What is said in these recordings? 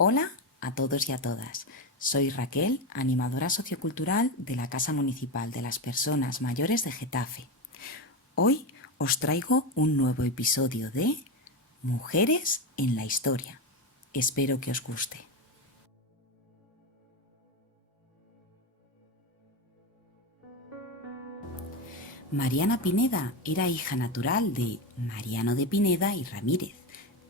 Hola a todos y a todas. Soy Raquel, animadora sociocultural de la Casa Municipal de las Personas Mayores de Getafe. Hoy os traigo un nuevo episodio de Mujeres en la Historia. Espero que os guste. Mariana Pineda era hija natural de Mariano de Pineda y Ramírez,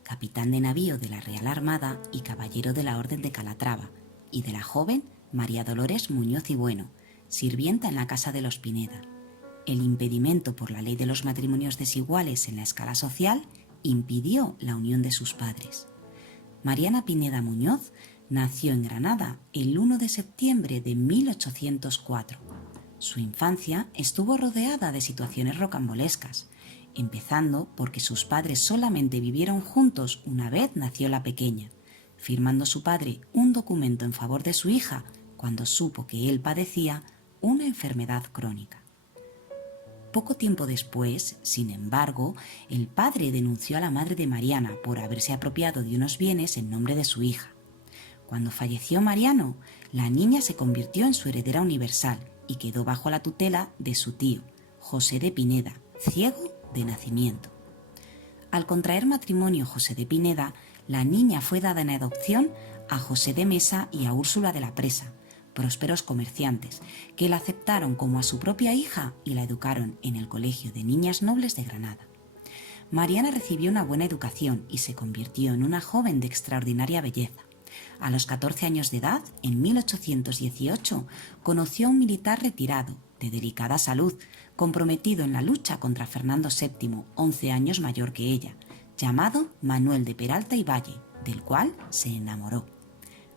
capitán de navío de la Real Armada y caballero de la Orden de Calatrava, y de la joven María Dolores Muñoz y Bueno, sirvienta en la casa de los Pineda. El impedimento por la ley de los matrimonios desiguales en la escala social impidió la unión de sus padres. Mariana Pineda Muñoz nació en Granada el 1 de septiembre de 1804. Su infancia estuvo rodeada de situaciones rocambolescas, empezando porque sus padres solamente vivieron juntos una vez nació la pequeña, firmando su padre un documento en favor de su hija cuando supo que él padecía una enfermedad crónica. Poco tiempo después, sin embargo, el padre denunció a la madre de Mariana por haberse apropiado de unos bienes en nombre de su hija. Cuando falleció Mariano, la niña se convirtió en su heredera universal y quedó bajo la tutela de su tío, José de Pineda, ciego de nacimiento. Al contraer matrimonio José de Pineda, la niña fue dada en adopción a José de Mesa y a Úrsula de la Presa, prósperos comerciantes, que la aceptaron como a su propia hija y la educaron en el Colegio de Niñas Nobles de Granada. Mariana recibió una buena educación y se convirtió en una joven de extraordinaria belleza. A los 14 años de edad, en 1818, conoció a un militar retirado, de delicada salud, comprometido en la lucha contra Fernando VII, 11 años mayor que ella, llamado Manuel de Peralta y Valle, del cual se enamoró.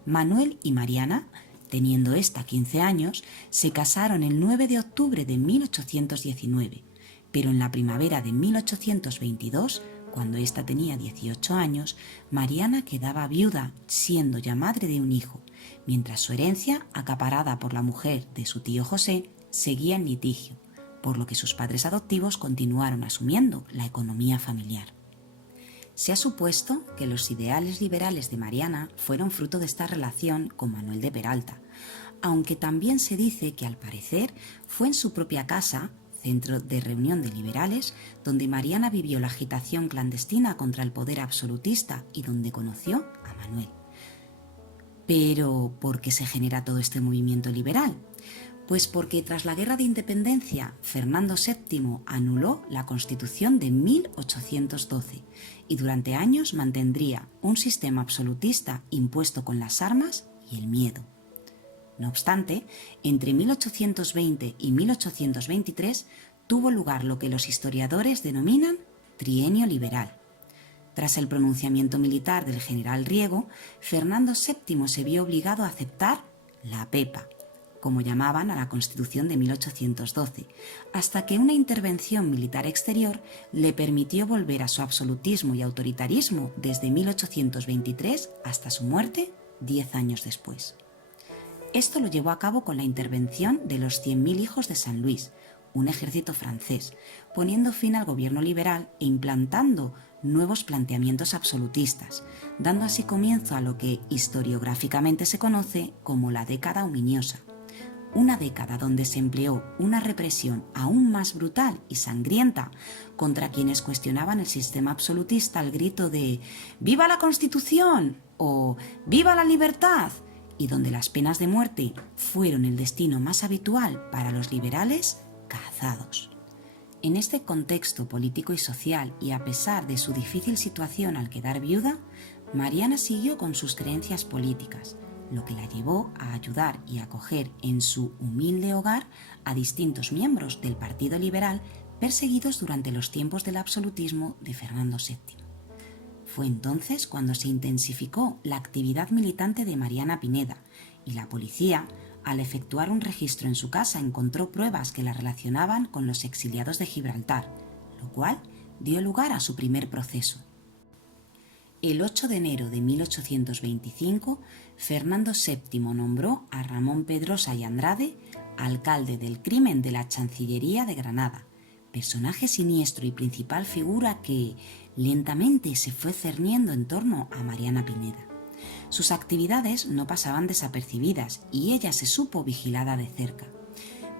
Manuel y Mariana, teniendo ésta 15 años, se casaron el 9 de octubre de 1819, pero en la primavera de 1822, cuando ésta tenía 18 años, Mariana quedaba viuda, siendo ya madre de un hijo, mientras su herencia, acaparada por la mujer de su tío José, seguía en litigio, por lo que sus padres adoptivos continuaron asumiendo la economía familiar. Se ha supuesto que los ideales liberales de Mariana fueron fruto de esta relación con Manuel de Peralta, aunque también se dice que al parecer fue en su propia casa, centro de reunión de liberales, donde Mariana vivió la agitación clandestina contra el poder absolutista y donde conoció a Manuel. Pero, ¿por qué se genera todo este movimiento liberal? Pues porque tras la Guerra de Independencia, Fernando VII anuló la Constitución de 1812 y durante años mantendría un sistema absolutista impuesto con las armas y el miedo. No obstante, entre 1820 y 1823 tuvo lugar lo que los historiadores denominan trienio liberal. Tras el pronunciamiento militar del general Riego, Fernando VII se vio obligado a aceptar la Pepa, como llamaban a la Constitución de 1812, hasta que una intervención militar exterior le permitió volver a su absolutismo y autoritarismo desde 1823 hasta su muerte 10 años después. Esto lo llevó a cabo con la intervención de los 100.000 hijos de San Luis, un ejército francés, poniendo fin al gobierno liberal e implantando nuevos planteamientos absolutistas, dando así comienzo a lo que historiográficamente se conoce como la década ominiosa, una década donde se empleó una represión aún más brutal y sangrienta contra quienes cuestionaban el sistema absolutista al grito de ¡Viva la Constitución! O ¡Viva la libertad!, y donde las penas de muerte fueron el destino más habitual para los liberales cazados. En este contexto político y social, y a pesar de su difícil situación al quedar viuda, Mariana siguió con sus creencias políticas, lo que la llevó a ayudar y acoger en su humilde hogar a distintos miembros del Partido Liberal perseguidos durante los tiempos del absolutismo de Fernando VII. Fue entonces cuando se intensificó la actividad militante de Mariana Pineda y la policía, al efectuar un registro en su casa, encontró pruebas que la relacionaban con los exiliados de Gibraltar, lo cual dio lugar a su primer proceso. El 8 de enero de 1825, Fernando VII nombró a Ramón Pedrosa y Andrade alcalde del crimen de la Chancillería de Granada, personaje siniestro y principal figura que lentamente se fue cerniendo en torno a Mariana Pineda. Sus actividades no pasaban desapercibidas y ella se supo vigilada de cerca.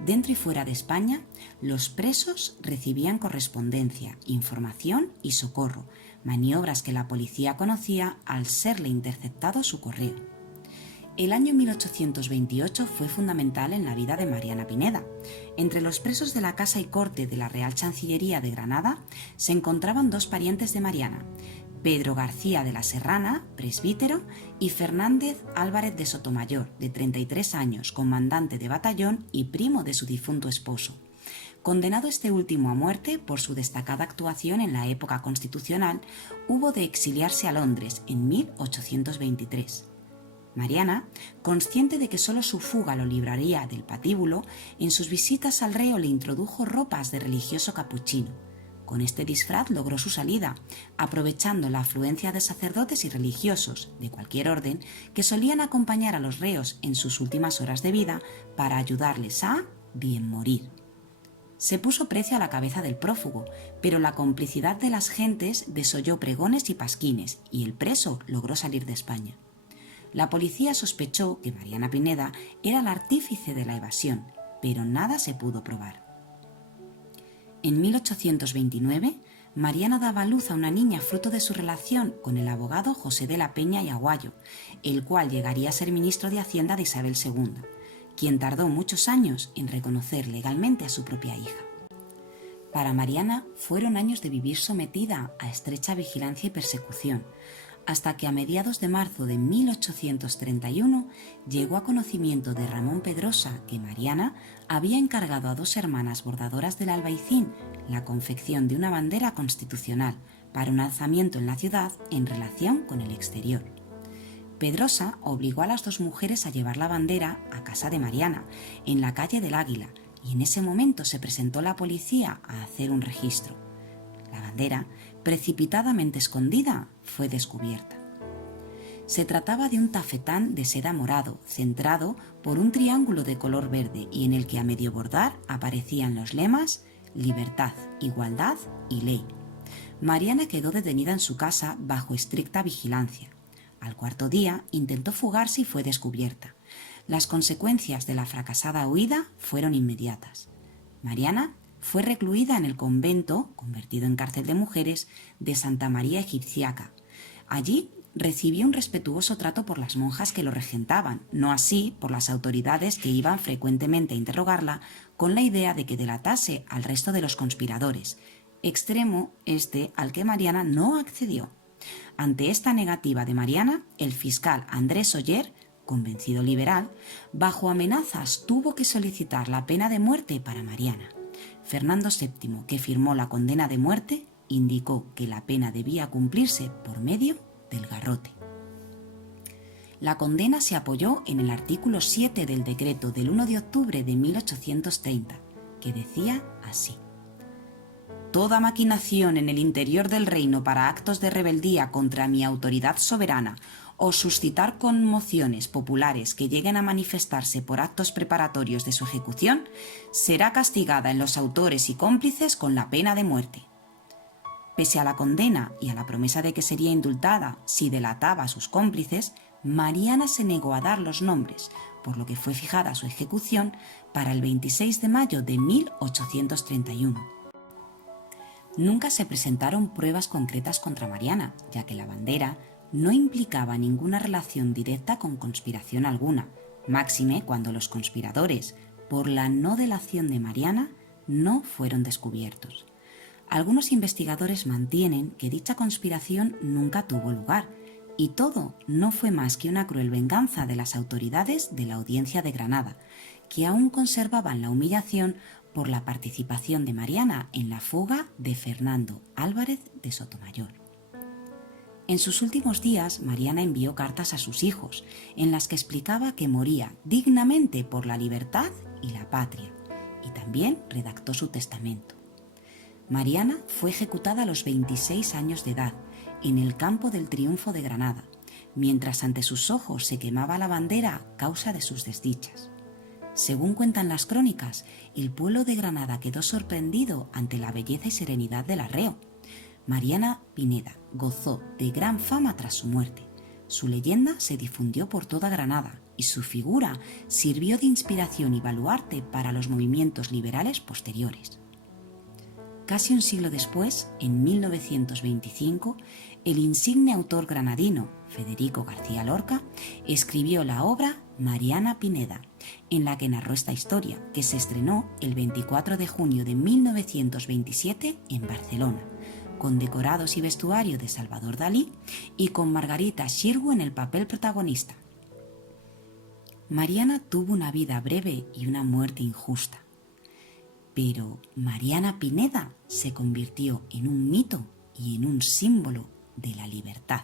Dentro y fuera de España, los presos recibían correspondencia, información y socorro, maniobras que la policía conocía al serle interceptado su correo. El año 1828 fue fundamental en la vida de Mariana Pineda. Entre los presos de la Casa y Corte de la Real Chancillería de Granada se encontraban dos parientes de Mariana, Pedro García de la Serrana, presbítero, y Fernández Álvarez de Sotomayor, de 33 años, comandante de batallón y primo de su difunto esposo. Condenado este último a muerte por su destacada actuación en la época constitucional, hubo de exiliarse a Londres en 1823. Mariana, consciente de que solo su fuga lo libraría del patíbulo, en sus visitas al reo le introdujo ropas de religioso capuchino. Con este disfraz logró su salida, aprovechando la afluencia de sacerdotes y religiosos, de cualquier orden, que solían acompañar a los reos en sus últimas horas de vida para ayudarles a bien morir. Se puso precio a la cabeza del prófugo, pero la complicidad de las gentes desoyó pregones y pasquines, y el preso logró salir de España. La policía sospechó que Mariana Pineda era el artífice de la evasión, pero nada se pudo probar. En 1829, Mariana daba a luz a una niña fruto de su relación con el abogado José de la Peña y Aguayo, el cual llegaría a ser ministro de Hacienda de Isabel II, quien tardó muchos años en reconocer legalmente a su propia hija. Para Mariana fueron años de vivir sometida a estrecha vigilancia y persecución, hasta que a mediados de marzo de 1831 llegó a conocimiento de Ramón Pedrosa que Mariana había encargado a dos hermanas bordadoras del Albaicín la confección de una bandera constitucional para un alzamiento en la ciudad en relación con el exterior. Pedrosa obligó a las dos mujeres a llevar la bandera a casa de Mariana, en la calle del Águila, y en ese momento se presentó la policía a hacer un registro. La bandera, precipitadamente escondida, fue descubierta. Se trataba de un tafetán de seda morado, centrado por un triángulo de color verde y en el que a medio bordar aparecían los lemas Libertad, Igualdad y Ley. Mariana quedó detenida en su casa bajo estricta vigilancia. Al cuarto día intentó fugarse y fue descubierta. Las consecuencias de la fracasada huida fueron inmediatas. Mariana fue recluida en el convento, convertido en cárcel de mujeres, de Santa María Egipciaca. Allí recibió un respetuoso trato por las monjas que lo regentaban, no así por las autoridades que iban frecuentemente a interrogarla con la idea de que delatase al resto de los conspiradores, extremo al que Mariana no accedió. Ante esta negativa de Mariana, el fiscal Andrés Oller, convencido liberal, bajo amenazas tuvo que solicitar la pena de muerte para Mariana. Fernando VII, que firmó la condena de muerte, indicó que la pena debía cumplirse por medio del garrote. La condena se apoyó en el artículo 7 del decreto del 1 de octubre de 1830, que decía así: toda maquinación en el interior del reino para actos de rebeldía contra mi autoridad soberana o suscitar conmociones populares que lleguen a manifestarse por actos preparatorios de su ejecución, será castigada en los autores y cómplices con la pena de muerte. Pese a la condena y a la promesa de que sería indultada si delataba a sus cómplices, Mariana se negó a dar los nombres, por lo que fue fijada su ejecución para el 26 de mayo de 1831. Nunca se presentaron pruebas concretas contra Mariana, ya que la bandera no implicaba ninguna relación directa con conspiración alguna, máxime cuando los conspiradores, por la no delación de Mariana, no fueron descubiertos. Algunos investigadores mantienen que dicha conspiración nunca tuvo lugar, y todo no fue más que una cruel venganza de las autoridades de la Audiencia de Granada, que aún conservaban la humillación por la participación de Mariana en la fuga de Fernando Álvarez de Sotomayor. En sus últimos días, Mariana envió cartas a sus hijos, en las que explicaba que moría dignamente por la libertad y la patria, y también redactó su testamento. Mariana fue ejecutada a los 26 años de edad, en el Campo del Triunfo de Granada, mientras ante sus ojos se quemaba la bandera a causa de sus desdichas. Según cuentan las crónicas, el pueblo de Granada quedó sorprendido ante la belleza y serenidad del arreo. Mariana Pineda gozó de gran fama tras su muerte. Su leyenda se difundió por toda Granada y su figura sirvió de inspiración y baluarte para los movimientos liberales posteriores. Casi un siglo después, en 1925, el insigne autor granadino Federico García Lorca escribió la obra Mariana Pineda, en la que narró esta historia, que se estrenó el 24 de junio de 1927 en Barcelona, con decorados y vestuario de Salvador Dalí y con Margarita Xirgu en el papel protagonista. Mariana tuvo una vida breve y una muerte injusta, pero Mariana Pineda se convirtió en un mito y en un símbolo de la libertad.